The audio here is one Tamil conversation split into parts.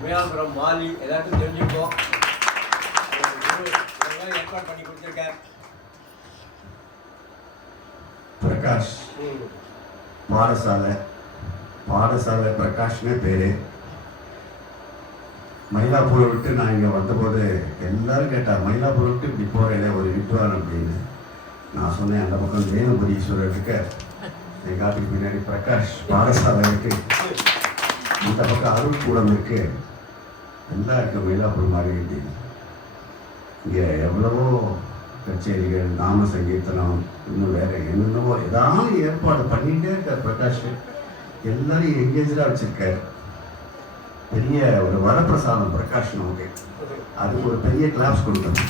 உமையாபுரம் மாலி எல்லாத்தையும் தெரிஞ்சுப்போம். ஏற்பாடு பண்ணி கொடுத்துருக்கேன். பிரகாஷ் பாடசாலை பிரகாஷ்னே பேரு. மயிலாப்பூரை விட்டு நான் இங்கே வந்தபோது எல்லாரும் கேட்டார், மயிலாப்பூரை விட்டு இப்படி போகிறேன் ஒரு வித்வான் அப்படின்னு. நான் சொன்னேன், அந்த பக்கம் வேணுபுரீஸ்வரர் இருக்க, எங்கள் காட்டுக்கு பின்னாடி பிரகாஷ் பாடசாலை இருக்கு, இந்த பக்கம் அருள் கூடம் இருக்கு, எல்லாம் இருக்கு மயிலாப்பூர் மாதிரி அப்படின்னு. இங்கே எவ்வளவோ கச்சேரிகள், நாம சங்கீர்த்தனம், இன்னும் வேற என்னென்னவோ ஏதாவது ஏற்பாடு பண்ணிகிட்டே இருக்கார் பிரகாஷ். எல்லாரையும் எங்கேஜாக வச்சிருக்காரு. பெரிய ஒரு வரப்பிரசாதம் பிரகாஷ் நமக்கு. அதுக்கு ஒரு பெரிய கிளாப்ஸ் கொடுக்கணும்.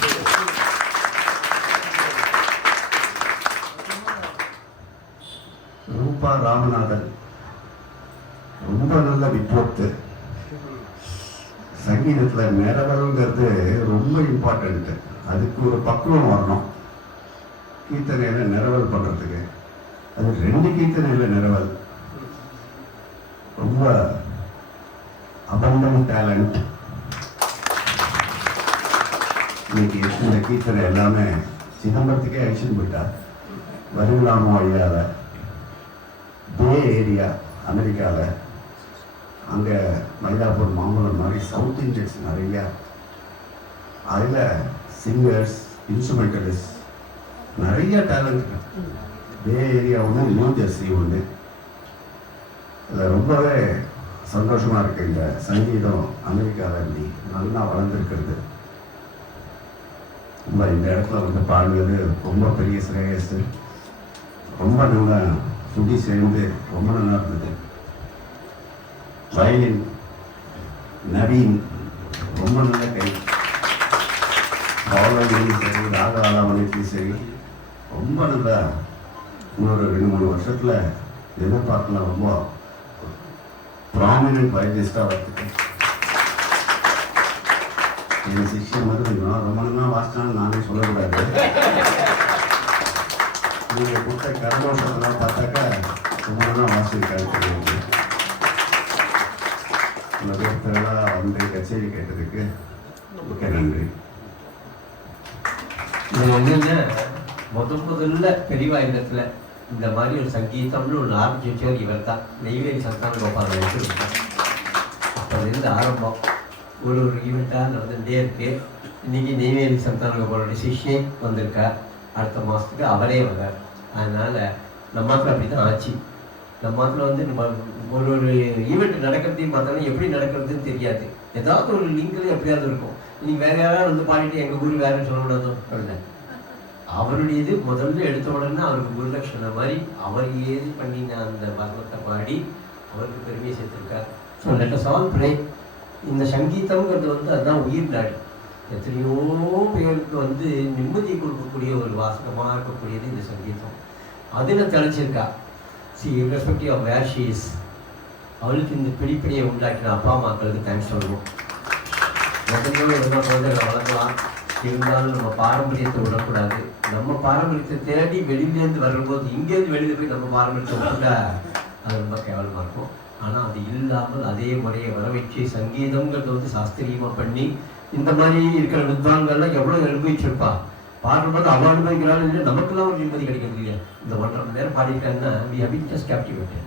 ரூபா ராமநாதன் ரொம்ப நல்ல வித்வத்து. சங்கீதத்தில் நிறவல்ங்கிறது ரொம்ப இம்பார்ட்டன்ட்டு. அதுக்கு ஒரு பக்குவம் வரணும். கீர்த்தனையில் நிறவல் பண்ணுறதுக்கு அது 2 கீர்த்தனையில் நிறவல் ரொம்ப அபண்டம் டேலண்ட். இன்னைக்கு இந்த கீர்த்தனை எல்லாமே சிதம்பரத்துக்கே அழிச்சுன்னு போயிட்டா. வருங்கலாமோ ஐயால பே ஏரியா அமெரிக்காவில், அங்கே மயிலாப்பூர் மாம்பழம் மாதிரி சவுத் இண்டியன்ஸ் நிறையா. அதில் சிங்கர்ஸ், இன்ஸ்ட்ருமெண்டலிஸ்ட் நிறைய டேலண்ட். பே ஏரியா ஒன்று, நியூ ஜெர்சி ஒன்று. இதில் ரொம்பவே சந்தோஷமாக இருக்குது. இந்த சங்கீதம் அமெரிக்காவில் இப்படி நல்லா வளர்ந்துருக்கிறது. ரொம்ப இந்த இடத்துல வந்து பாடுறது ரொம்ப பெரிய சிரேயஸ். ரொம்ப நல்லா சுடி சேர்ந்து ரொம்ப நல்லா இருந்தது. வயலின் நவீன் ரொம்ப நல்ல கை. பாவலையும் சரி, ராக ஆலாமணிக்கும் சரி ரொம்ப நல்லா. இன்னொரு 2-3 வருஷத்தில் எதிர்பார்க்கலாம் ரொம்ப ப்ராமினன்ட் வயலினிஸ்டாக வரதுக்கு. என் சிஷ்யம் வந்து ரொம்ப நல்லா வாசிச்சான்னு நானே சொல்லக்கூடாது. நீங்கள் கொடுத்த கரதோஷத்தெல்லாம் பார்த்தாக்கா ரொம்ப நல்லா வாசிக்காது தெரியாது. இந்த பேர்த்தெல்லாம் வந்து கச்சேரி கேட்டதுக்கு மிக்க நன்றி. என்னென்ன முதல்ல பெரியவா இடத்துல இந்த மாதிரி ஒரு சங்கீதம்னு ஒன்று ஆரம்பிச்சவர் இவர் தான். நெய்வேலி சந்தான கோபால் வச்சுருக்கோம். அப்போலேருந்து ஆரம்பம் ஒரு ஈவெண்ட்டாக நடந்துகிட்டே இருக்கு. இன்றைக்கி நெய்வேலி சந்தான கோபாலோட சிஷ்யே வந்திருக்கார். அடுத்த மாதத்துக்கு அவரே வர்றார். அதனால் நம்ம மாத்திரம் அப்படி தான் ஆச்சு. நம்ம மாத்திரம் வந்து நம்ம ஒரு ஈவெண்ட் நடக்கிறதையும் பார்த்தாலும் எப்படி நடக்கிறதுன்னு தெரியாது. ஏதாவது ஒரு லிங்கில் எப்படியாவது இருக்கும். இன்னைக்கு வேறு யாராவது வந்து பாடிட்டு எங்கள் குரு வேறுன்னு சொல்லக்கூடாதும் இல்லை. அவருடையது முதல்ல எடுத்த உடனே அவருக்கு குருலட்சணை மாதிரி அவர் ஏது பண்ணின அந்த பர்வத்தை பாடி அவருக்கு பெருமையை சேர்த்துருக்கார். So let us all pray. இந்த சங்கீதம்ங்கிறது வந்து அதுதான் உயிர் நாடி. எத்தனையோ பேருக்கு வந்து நிம்மதியை கொடுக்கக்கூடிய ஒரு வாசகமாக இருக்கக்கூடியது இந்த சங்கீதம். அதில் தெளிச்சிருக்கா. irrespective of where she is, அவளுக்கு இந்த பிடிப்பினையை உண்டாக்கின அப்பா அம்மாக்களுக்கு தேங்க்ஸ் சொல்லணும். எத்தனையோ எதுனா குழந்தைகளை வளர்க்கலாம். இருந்தாலும் நம்ம பாரம்பரியத்தை விடக்கூடாது. நம்ம பாரம்பரியத்தை தேடி வெளியிலேருந்து வரும்போது இங்கேருந்து வெளியில் போய் நம்ம பாரம்பரியத்தை விட்டா அது ரொம்ப கேவலமாக இருக்கும். ஆனால் அது இல்லாமல் அதே முறையை வர வச்சு சங்கீதங்கிறது வந்து சாஸ்திரியமாக பண்ணி இந்த மாதிரி இருக்கிற வித்வான்கள்லாம் எவ்வளோ அனுபவிச்சிருப்பா. பாடும்போது அவள் அனுபவிக்கிறாள் இல்லை, நமக்குலாம் ஒரு நிம்மதி கிடைக்கிறது இல்லையா. இந்த 1.5 மணி நேரம் பாடியிருக்காங்கன்னா we have been just captivated.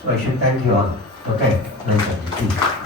So I should thank you all. Okay, thank you.